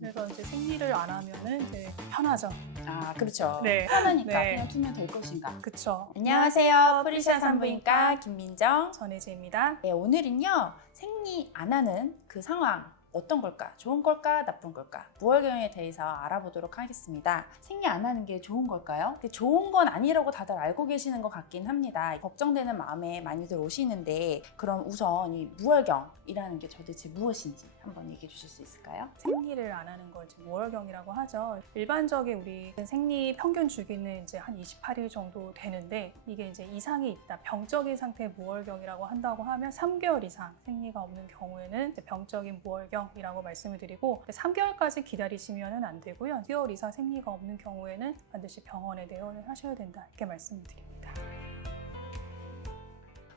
그래서 이제 생리를 안 하면은 이제 편하죠. 아, 그렇죠. 네. 편하니까 네. 그냥 두면 될 것인가. 그쵸. 안녕하세요. 프리시아 산부인과 김민정. 전혜지입니다. 네, 오늘은요. 생리 안 하는 그 상황. 어떤 걸까? 좋은 걸까? 나쁜 걸까? 무월경에 대해서 알아보도록 하겠습니다. 생리 안 하는 게 좋은 걸까요? 근데 좋은 건 아니라고 다들 알고 계시는 것 같긴 합니다. 걱정되는 마음에 많이들 오시는데 그럼 우선 이 무월경이라는 게 도대체 무엇인지 한번 얘기해 주실 수 있을까요? 생리를 안 하는 걸 이제 무월경이라고 하죠. 일반적인 우리 생리 평균 주기는 이제 한 28일 정도 되는데 이게 이제 이상이 있다. 병적인 상태의 무월경이라고 한다고 하면 3개월 이상 생리가 없는 경우에는 이제 병적인 무월경이라고 말씀을 드리고 3개월까지 기다리시면 안 되고요. 6개월 이상 생리가 없는 경우에는 반드시 병원에 내원을 하셔야 된다. 이렇게 말씀을 드립니다.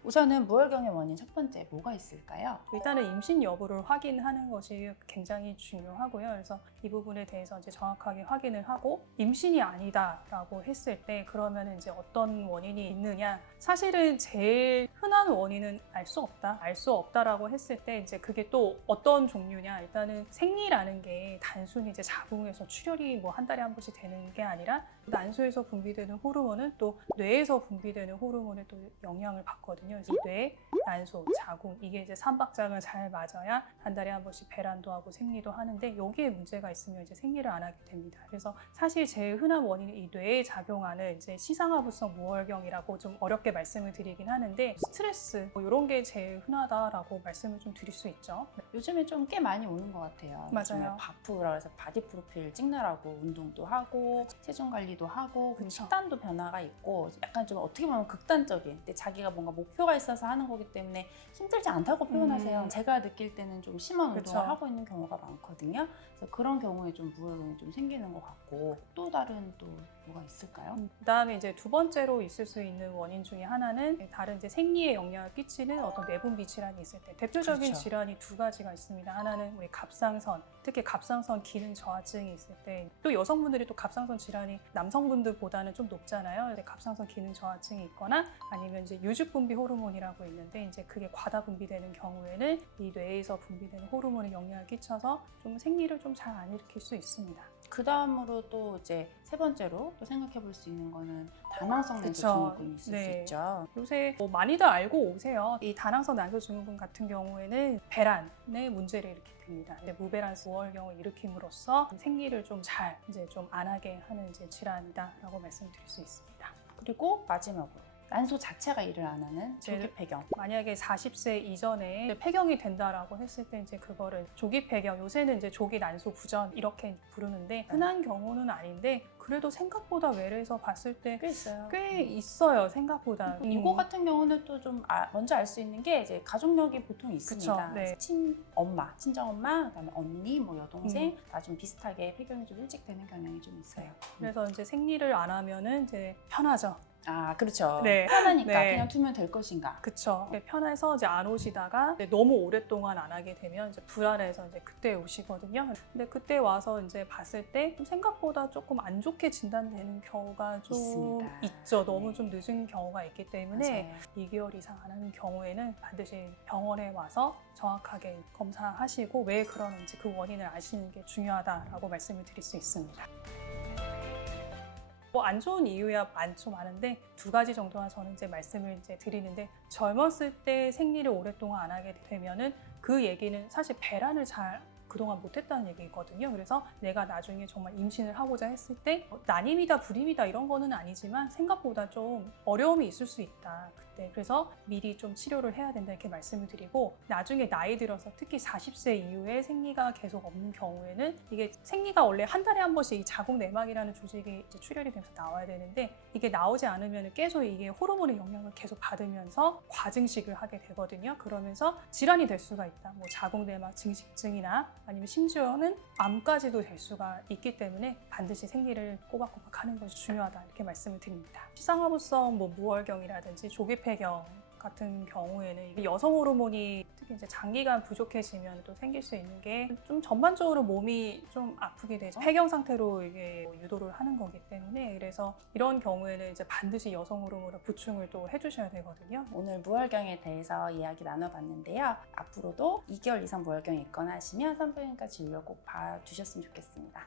우선은 무월경의 원인 첫 번째 뭐가 있을까요? 일단은 임신 여부를 확인하는 것이 굉장히 중요하고요. 그래서 이 부분에 대해서 이제 정확하게 확인을 하고 임신이 아니다라고 했을 때 그러면 이제 어떤 원인이 있느냐? 사실은 제일 흔한 원인은 알 수 없다. 알 수 없다라고 했을 때 이제 그게 또 어떤 종류냐? 일단은 생리라는 게 단순히 이제 자궁에서 출혈이 뭐 한 달에 한 번씩 되는 게 아니라 난소에서 분비되는 호르몬은 또 뇌에서 분비되는 호르몬에 또 영향을 받거든요. 그래서 뇌, 난소, 자궁 이게 이제 삼박자가 잘 맞아야 한 달에 한 번씩 배란도 하고 생리도 하는데 여기에 문제가 있으면 이제 생리를 안 하게 됩니다. 그래서 사실 제일 흔한 원인은 이 뇌에 작용하는 이제 시상하부성 무월경이라고 좀 어렵게 말씀을 드리긴 하는데 스트레스 뭐 이런 게 제일 흔하다라고 말씀을 좀 드릴 수 있죠. 요즘에 좀 꽤 많이 오는 것 같아요. 맞아요. 바프라 해서 바디 프로필 찍느라고 운동도 하고 체중 관리도 하고 그쵸. 식단도 변화가 있고 약간 좀 어떻게 보면 극단적인 근데 자기가 뭔가 목표가 있어서 하는 거기 때문에 힘들지 않다고 표현하세요. 제가 느낄 때는 좀 심한 그쵸. 운동을 하고 있는 경우가 많거든요. 그래서 그런 경우에 좀 무월경이 좀 생기는 것 같고 또 다른 또 뭐가 있을까요? 그다음에 이제 두 번째로 있을 수 있는 원인 중에 하나는 다른 이제 생리에 영향을 끼치는 어떤 내분비 질환이 있을 때 대표적인 그렇죠. 질환이 두 가지가 있습니다. 하나는 우리 갑상선, 특히 갑상선 기능 저하증이 있을 때 또 여성분들이 또 갑상선 질환이 남성분들보다는 좀 높잖아요. 근데 갑상선 기능 저하증이 있거나 아니면 이제 유직 분비 호르몬이라고 있는데 이제 그게 과다 분비되는 경우에는 이 뇌에서 분비되는 호르몬에 영향을 끼쳐서 좀 생리를 좀 잘 안 일으킬 수 있습니다. 그 다음으로 또 이제 세 번째로 또 생각해 볼 수 있는 거는 다낭성 난소 그쵸. 증후군이 있을 네. 수 있죠. 요새 뭐 많이들 알고 오세요. 이 다낭성 난소 증후군 같은 경우에는 배란에 문제를 일으키게 됩니다. 근데 무배란 무월경을 일으킴으로써 생리를 좀 잘 이제 좀 안 하게 하는 이제 질환이다라고 말씀드릴 수 있습니다. 그리고 마지막으로 난소 자체가 일을 안 하는 조기 폐경. 만약에 40세 이전에 폐경이 된다라고 했을 때 이제 그거를 조기 폐경, 요새는 이제 조기 난소 부전 이렇게 부르는데 흔한 경우는 아닌데 그래도 생각보다 외래에서 봤을 때 꽤 있어요. 꽤 있어요, 생각보다. 이거 같은 경우는 또 좀 먼저 알 수 있는 게 이제 가족력이 보통 있습니다. 그쵸, 네. 친엄마, 친정엄마, 그다음에 언니, 뭐 여동생 다 좀 비슷하게 폐경이 좀 일찍 되는 경향이 좀 있어요. 그래서 이제 생리를 안 하면은 이제 편하죠. 아, 그렇죠. 네. 편하니까 네. 그냥 두면 될 것인가. 그쵸. 편해서 이제 안 오시다가 이제 너무 오랫동안 안 하게 되면 이제 불안해서 이제 그때 오시거든요. 근데 그때 와서 이제 봤을 때 생각보다 조금 안 좋게 진단되는 경우가 좀 있습니다. 있죠. 너무 네. 좀 늦은 경우가 있기 때문에 맞아요. 2개월 이상 안 하는 경우에는 반드시 병원에 와서 정확하게 검사하시고 왜 그러는지 그 원인을 아시는 게 중요하다라고 말씀을 드릴 수 있습니다. 뭐 안 좋은 이유야 많은데 두 가지 정도만 저는 이제 말씀을 이제 드리는데 젊었을 때 생리를 오랫동안 안 하게 되면은 그 얘기는 사실 배란을 잘 그동안 못했다는 얘기거든요. 그래서 내가 나중에 정말 임신을 하고자 했을 때 난임이다 불임이다 이런 거는 아니지만 생각보다 좀 어려움이 있을 수 있다. 그때 그래서 미리 좀 치료를 해야 된다 이렇게 말씀을 드리고 나중에 나이 들어서 특히 40세 이후에 생리가 계속 없는 경우에는 이게 생리가 원래 한 달에 한 번씩 이 자궁 내막이라는 조직이 이제 출혈이 되면서 나와야 되는데 이게 나오지 않으면 계속 이게 호르몬의 영향을 계속 받으면서 과증식을 하게 되거든요. 그러면서 질환이 될 수가 있다. 뭐 자궁 내막 증식증이나 아니면 심지어는 암까지도 될 수가 있기 때문에 반드시 생리를 꼬박꼬박 하는 것이 중요하다 이렇게 말씀을 드립니다. 시상하부성 뭐 무월경이라든지 조기 폐경 같은 경우에는 여성 호르몬이 특히 이제 장기간 부족해지면 또 생길 수 있는 게 좀 전반적으로 몸이 좀 아프게 되죠. 폐경 상태로 이게 유도를 하는 거기 때문에 그래서 이런 경우에는 이제 반드시 여성 호르몬을 보충을 또 해주셔야 되거든요. 오늘 무월경에 대해서 이야기 나눠봤는데요. 앞으로도 2개월 이상 무월경이 있거나 하시면 산부인과 진료 꼭 봐주셨으면 좋겠습니다.